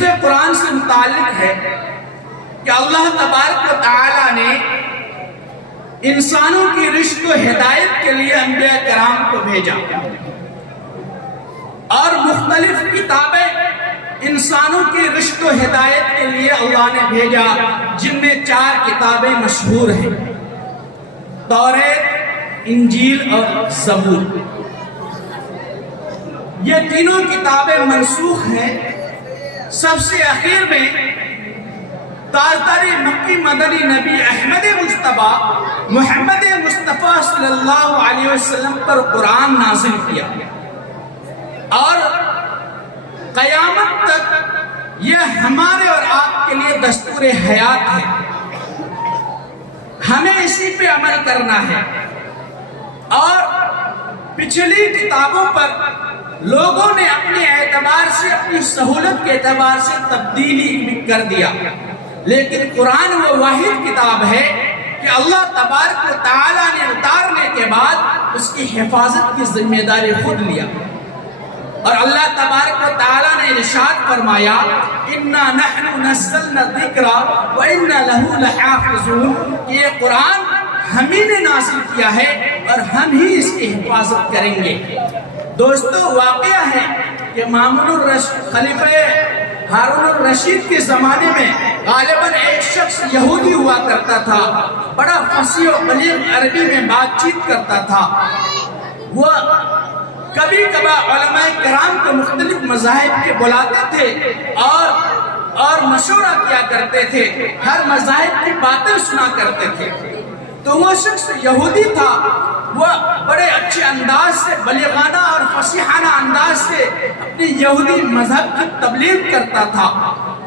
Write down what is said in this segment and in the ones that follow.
حفظ قرآن سے متعلق ہے کہ اللہ تبارک و تعالیٰ نے انسانوں کی رشد و ہدایت کے لیے انبیاء کرام کو بھیجا، اور مختلف کتابیں انسانوں کی رشد و ہدایت کے لیے اللہ نے بھیجا، جن میں 4 کتابیں مشہور ہیں: توریت، انجیل اور زبور۔ یہ تینوں کتابیں منسوخ ہیں۔ سب سے اخیر میں تاجدار مکی مدنی نبی احمد مجتبی محمد مصطفیٰ صلی اللہ علیہ وسلم پر قرآن نازل کیا، اور قیامت تک یہ ہمارے اور آپ کے لیے دستور حیات ہے۔ ہمیں اسی پہ عمل کرنا ہے، اور پچھلی کتابوں پر لوگوں نے اپنے اعتبار سے، اپنی سہولت کے اعتبار سے تبدیلی بھی کر دیا، لیکن قرآن وہ واحد کتاب ہے کہ اللہ تبارک و تعالیٰ نے اتارنے کے بعد اس کی حفاظت کی ذمہ داری خود لیا، اور اللہ تبارک و تعالیٰ نے ارشاد فرمایا اِنَّا نَحْنُ نَزَّلْنَا الذِّكْرَ وَإِنَّا لَهُ لَحَافِظُونَ، کہ یہ قرآن ہم ہی نے نازل کیا ہے اور ہم ہی اس کی حفاظت کریں گے۔ دوستو، واقعہ ہے کہ مامون الرشید، خلیفہ ہارون الرشید کے زمانے میں غالباً ایک شخص یہودی ہوا کرتا تھا، بڑا فصیح و بلیغ عربی میں بات چیت کرتا تھا۔ وہ کبھی کبھار علماء کرام کو مختلف مذاہب کے بلاتے تھے اور مشورہ کیا کرتے تھے، ہر مذاہب کی باتیں سنا کرتے تھے۔ تو وہ شخص یہودی تھا، وہ بڑے اچھے انداز سے، بلیغانہ اور فصیحانہ انداز سے اپنی یہودی مذہب کی تبلیغ کرتا تھا۔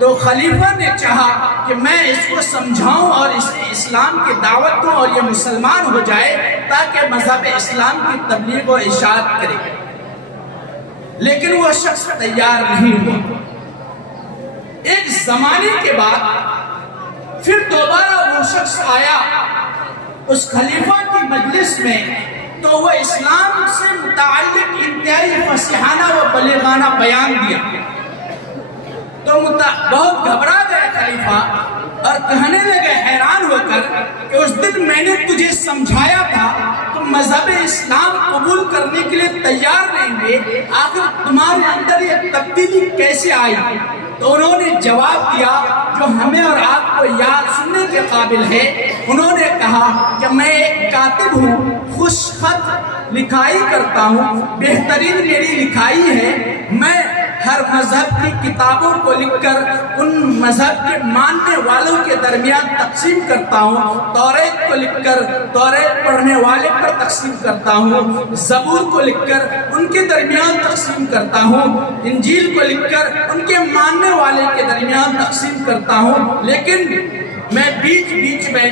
تو خلیفہ نے چاہا کہ میں اس کو سمجھاؤں اور اسے اسلام کی دعوت دوں اور یہ مسلمان ہو جائے تاکہ مذہب اسلام کی تبلیغ و اشاعت کرے، لیکن وہ شخص تیار نہیں ہوا۔ ایک زمانے کے بعد پھر دوبارہ وہ شخص آیا اس خلیفہ کی مجلس میں، تو وہ اسلام سے متعلق انتہائی فصیحانہ و بلیغانہ بیان دیا۔ تو بہت گھبرا گئے خلیفہ اور کہنے لگے حیران ہو کر کہ اس دن میں نے تجھے سمجھایا تھا تم مذہب اسلام قبول کرنے کے لیے تیار نہیں ہوئے، آخر تمہارے اندر یہ تبدیلی کیسے آئی؟ تو انہوں نے جواب دیا جو ہمیں اور آپ کو یاد سننے کے قابل ہے۔ انہوں نے کہا کہ میں ایک کاتب ہوں، خوش خط لکھائی کرتا ہوں، بہترین میری لکھائی ہے۔ میں ہر مذہب کی کتابوں کو لکھ کر ان مذہب کے ماننے والوں کے درمیان تقسیم کرتا ہوں، توریت کو لکھ کر توریت پڑھنے والے پر تقسیم کرتا ہوں، زبور کو لکھ کر ان کے درمیان تقسیم کرتا ہوں، انجیل کو لکھ کر ان کے ماننے والے کے درمیان تقسیم کرتا ہوں، لیکن میں بیچ بیچ میں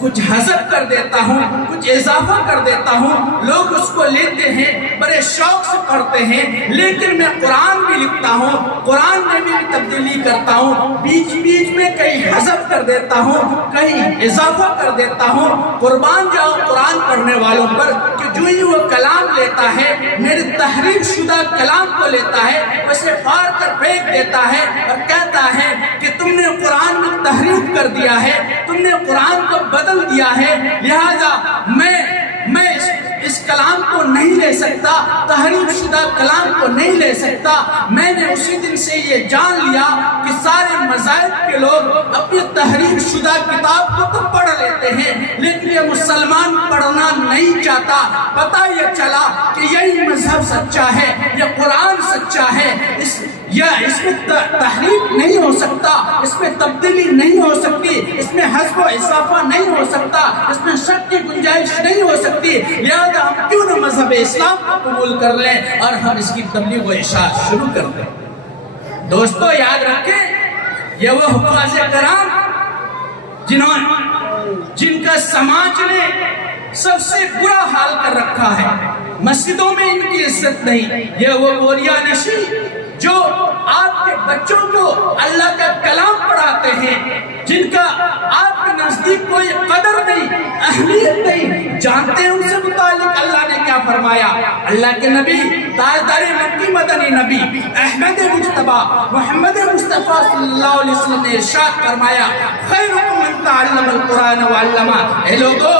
کچھ حذف کر دیتا ہوں، کچھ اضافہ کر دیتا ہوں۔ لوگ اس کو لیتے ہیں، بڑے شوق سے پڑھتے ہیں، لیکن میں قرآن بھی لکھتا ہوں، قرآن میں بھی تبدیلی کرتا ہوں، بیچ بیچ میں کہیں حذف کر دیتا ہوں، کہیں اضافہ کر دیتا ہوں۔ قربان جاؤ قرآن پڑھنے والوں پر کہ جو ہی وہ کلام لیتا ہے، میرے تحریف شدہ کلام کو لیتا ہے، اسے پھاڑ کر پھینک دیتا ہے اور کہتا ہے کہ تم نے قرآن میں تحریف کر دیا ہے، تم نے قرآن کو بدل دیا ہے، لہذا میں اس کلام کو نہیں لے سکتا، تحریف شدہ کلام کو نہیں لے سکتا۔ میں نے اسی دن سے یہ جان لیا کہ سارے مذاہب کے لوگ اپنی تحریف شدہ کتاب کو تو پڑھ لیتے ہیں، لیکن یہ مسلمان پڑھنا نہیں چاہتا۔ پتہ یہ چلا کہ یہی مذہب سچا ہے، یہ قرآن سچا ہے، اس میں تحریف نہیں ہو سکتا، اس میں تبدیلی نہیں ہو سکتی، اس میں حذف و اضافہ نہیں ہو سکتا، اس میں شک کی گنجائش نہیں ہو سکتی، لہذا ہم کیوں نہ مذہب اسلام کو قبول کر لیں اور ہم اس کی تبلیغ و اشاعت شروع کر دیں۔ دوستو یاد رکھیں، یہ وہ حفاظ کرام جن کا سماج نے سب سے برا حال کر رکھا ہے، مسجدوں میں ان کی عزت نہیں۔ یہ وہ بوریا نشی جو آپ کے بچوں کو اللہ کا کلام پڑھاتے ہیں، جن کا آپ کے نزدیک کوئی قدر نہیں، اہمیت نہیں، جانتے ہیں ان سے متعلق اللہ نے کیا فرمایا؟ اللہ کے نبی تاجدار مکی مدنی نبی احمد مجتبی محمد مصطفیٰ صلی اللہ علیہ وسلم نے ارشاد فرمایا، خیرکم من تعلم القرآن وعلمہ۔ اے لوگو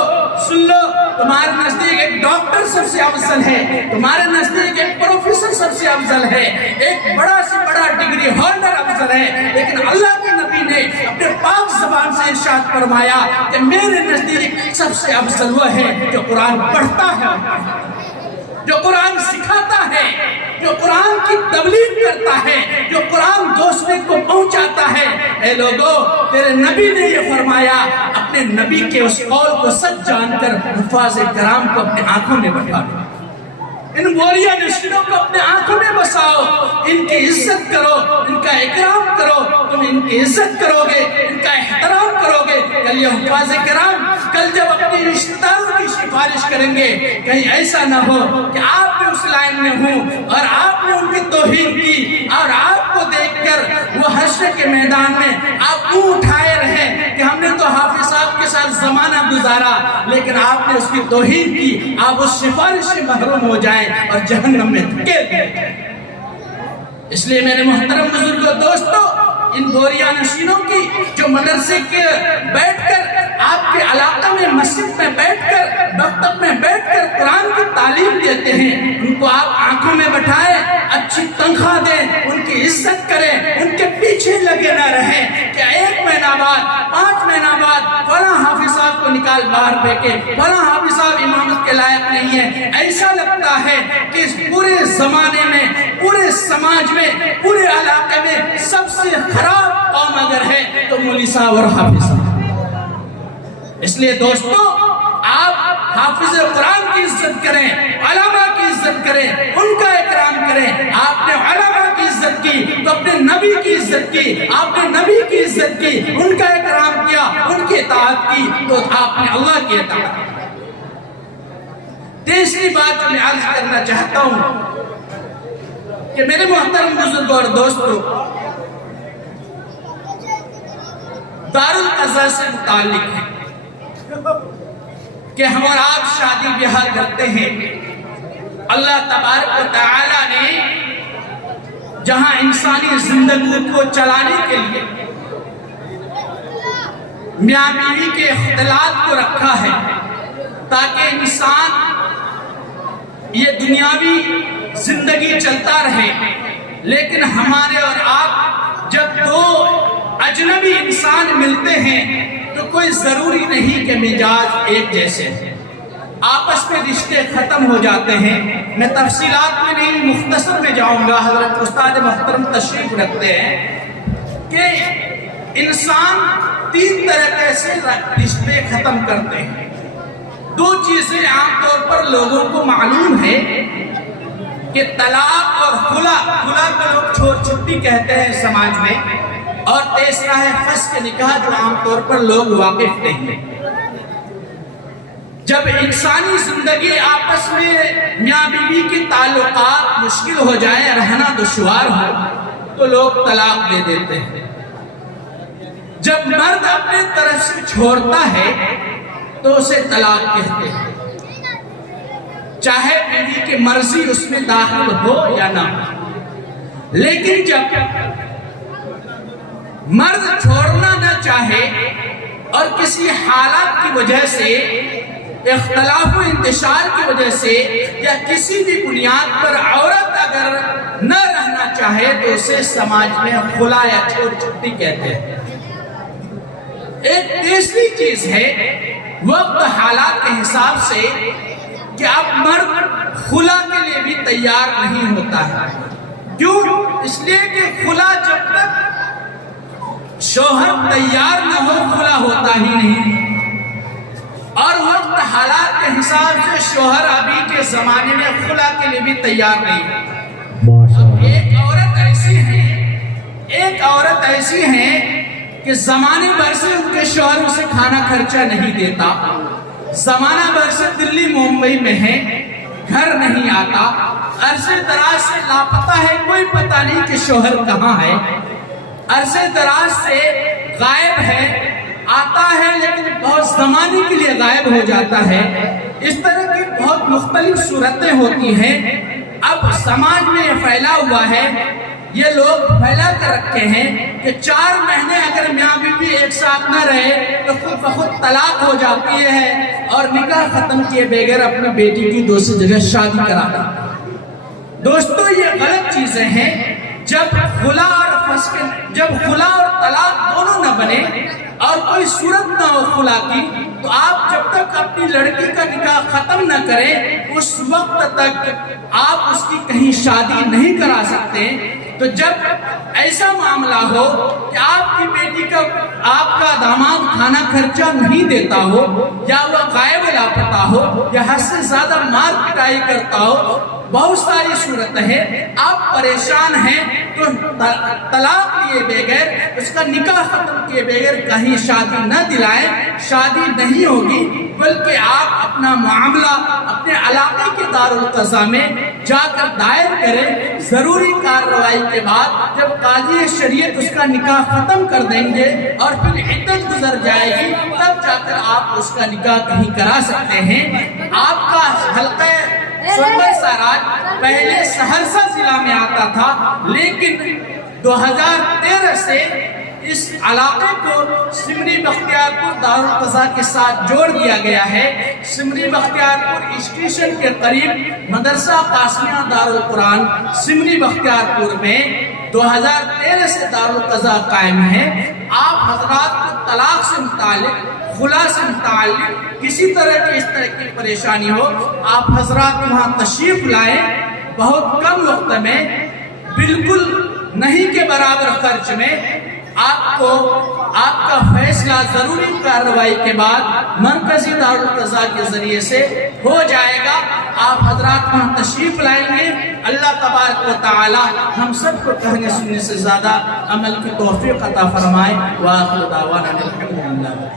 سن لو، تمہارے نزدیک ایک ڈاکٹر سب سے افضل ہے، تمہارے نزدیک ایک پروفیسر سب سے افضل ہے، ایک بڑا سے بڑا ڈگری ہولڈر افضل ہے، لیکن اللہ کے نبی نے اپنے پاک زبان سے ارشاد فرمایا کہ میرے نزدیک سب سے افضل وہ ہے جو قرآن پڑھتا ہے، جو قرآن سکھاتا ہے، جو قرآن کی تبلیغ کرتا ہے، جو قرآن دوسرے کو پہنچاتا ہے۔ اے لوگو، تیرے نبی نے یہ فرمایا، اپنے نبی کے اس قول کو سچ جان کر حفاظ کرام کو اپنے آنکھوں میں بٹھا دو، ان بوریا نشینوں کو اپنے آنکھوں میں بساؤ، ان کی عزت کرو، ان کا اکرام کرو، تم ان کی عزت کرو گے، ان کا احترام کرو گے، کل یہ حفاظ کرام کل جب اپنی رشتہ داروں کی سفارش کریں گے، کہیں ایسا نہ ہو کہ آپ بھی اس لائن میں ہوں اور آپ نے ان کی توہین کی اور آپ کو دیکھ کر وہ حشر کے میدان میں آپ منہ اٹھائے رہے کہ ہم نے تو حافظ صاحب کے ساتھ زمانہ گزارا، لیکن آپ نے اس کی توہین کی، آپ اس سفارش سے محروم ہو جائیں اور جہنم میں دھکیل دیے جائیں۔ اس لیے میرے محترم بزرگوں دوستو، ان بوریا نشینوں کی جو مدرسے کے بیٹھ کر آپ کے علاقہ میں مسجد میں بیٹھ کر مکتب میں بیٹھ کر قرآن کی تعلیم دیتے ہیں، ان کو آپ آنکھوں میں بٹھائیں، اچھی تنخواہ دیں، ان کی عزت کریں، ان کے پیچھے لگے نہ رہیں کہ 1 مہینہ بعد 5 مہینہ بعد فلاں حافظ صاحب کو نکال باہر پھینکے، فلاں حافظ صاحب امامت کے لائق نہیں ہے۔ ایسا لگتا ہے کہ اس پورے زمانے میں، پورے سماج میں، پورے علاقے میں سب سے خراب قوم اگر ہے تو مولوی صاحب اور حافظ صاحب۔ اس لیے دوستو، آپ حافظ قرآن کی عزت کریں، علماء کی عزت کریں، ان کا اکرام کریں۔ آپ نے علماء کی عزت کی تو اپنے نبی کی عزت کی، آپ نے نبی کی عزت کی، ان کا اکرام کیا، ان کی اطاعت کی تو آپ نے اللہ کی اطاعت کی۔ تیسری بات جو میں عرض کرنا چاہتا ہوں کہ میرے محترم بزرگوں اور دوستوں، دارالقضا سے متعلق ہے کہ ہم اور آپ شادی بیاہ کرتے ہیں۔ اللہ تبارک و تعالی نے جہاں انسانی زندگی کو چلانے کے لیے میاں بیوی کے اختلاط کو رکھا ہے تاکہ انسان یہ دنیاوی زندگی چلتا رہے، لیکن ہمارے اور آپ جب دو اجنبی انسان ملتے ہیں تو کوئی ضروری نہیں کہ مزاج ایک جیسے ہیں، آپس میں رشتے ختم ہو جاتے ہیں۔ میں تفصیلات میں نہیں، مختصر میں جاؤں گا۔ حضرت استاد محترم تشریف رکھتے ہیں کہ انسان 3 طریقے سے رشتے ختم کرتے ہیں۔ 2 چیزیں عام طور پر لوگوں کو معلوم ہے کہ طلاق اور خلا کو لوگ چھوڑ چھٹی کہتے ہیں سماج میں، اور تیسرا ہے فسخ نکاح جو عام طور پر لوگ واقف نہیں ہیں۔ جب انسانی زندگی آپس میں میاں بیوی کے تعلقات مشکل ہو جائیں، رہنا دشوار ہو تو لوگ طلاق دے دیتے ہیں۔ جب مرد اپنے طرف سے چھوڑتا ہے تو اسے طلاق کہتے ہیں، چاہے بیوی کی مرضی اس میں داخل ہو یا نہ ہو۔ لیکن جب مرد چھوڑنا نہ چاہے اور کسی حالات کی وجہ سے، اختلاف و انتشار کی وجہ سے، یا کسی بھی بنیاد پر عورت اگر نہ رہنا چاہے تو اسے سماج میں خلا یا چھوڑ چھٹی کہتے ہیں۔ ایک تیسری چیز ہے وقت حالات کے حساب سے کہ اب مرد خلا کے لیے بھی تیار نہیں ہوتا ہے۔ کیوں؟ اس لیے کہ خلا جب تک شوہر تیار نہ ہو خلا ہوتا ہی نہیں، اور وقت حالات کے حساب سے شوہر ابھی کے زمانے میں خلا کے لیے بھی تیار نہیں۔ اب ایک عورت ایسی ہے کہ زمانے بھر سے ان کے شوہر اسے کھانا خرچہ نہیں دیتا، زمانہ بھر سے دلی ممبئی میں ہے، گھر نہیں آتا، عرصے دراز سے لاپتہ ہے، کوئی پتہ نہیں کہ شوہر کہاں ہے، عرصے دراز سے غائب ہے، آتا ہے لیکن بہت زمانے کے لیے غائب ہو جاتا ہے۔ اس طرح کی بہت مختلف صورتیں ہوتی ہیں۔ اب سماج میں یہ پھیلا ہوا ہے، یہ لوگ پھیلا کر رکھے ہیں کہ 4 مہینے اگر میاں بیوی ایک ساتھ نہ رہے تو خود بخود طلاق ہو جاتی ہے اور نکاح ختم کیے بغیر اپنی بیٹی کی دوسری جگہ شادی کرا دیتے ہیں۔ دوستو یہ غلط چیزیں ہیں۔ جب خلا اور طلاق دونوں نہ بنے اور کوئی صورت نہ ہو خلا کی، تو آپ جب تک اپنی لڑکی کا نکاح ختم نہ کریں اس وقت تک آپ اس کی کہیں شادی نہیں کرا سکتے۔ تو جب ایسا معاملہ ہو کہ آپ کی بیٹی کا آپ کا داماد کھانا خرچہ نہیں دیتا ہو، یا وہ غائب لاپتہ ہو، یا حد سے زیادہ مار پٹائی کرتا ہو، بہت ساری صورت ہے، آپ پریشان ہیں تو طلاق لیے بغیر، اس کا نکاح ختم کیے بغیر کہیں شادی نہ دلائیں، شادی نہیں ہوگی، بلکہ آپ اپنا معاملہ اپنے علاقے کے دارالقضاء میں جا کر دائر کریں۔ ضروری کارروائی کے بعد جب قاضی شریعت اس کا نکاح ختم کر دیں گے اور پھر عدت گزر جائے گی، تب جا کر آپ اس کا نکاح کہیں کرا سکتے ہیں۔ آپ کا حلقہ سنبل ساراج پہلے سہرسہ ضلع میں آتا تھا، لیکن 2013 سے اس علاقے کو سمری بختیار پور دارالقضاء کے ساتھ جوڑ دیا گیا ہے۔ سمری بختیار پور اسٹیشن کے قریب مدرسہ قاسمیہ دارالقرآن سمری بختیار پور میں 2013 سے دارالقضاء قائم ہے۔ آپ حضرات کو طلاق سے متعلق، خلا سے متعلق کسی طرح کی پریشانی ہو، آپ حضرات وہاں تشریف لائیں۔ بہت کم وقت میں، بالکل نہیں کے برابر خرچ میں آپ کو آپ کا فیصلہ ضروری کارروائی کے بعد مرکزی دارالقضاء کے ذریعے سے ہو جائے گا۔ آپ حضرات وہاں تشریف لائیں گے۔ اللہ تبارک و تعالی ہم سب کو کہنے سننے سے زیادہ عمل کی توفیق عطا فرمائے۔ وآخر دعوانا الحمدللہ۔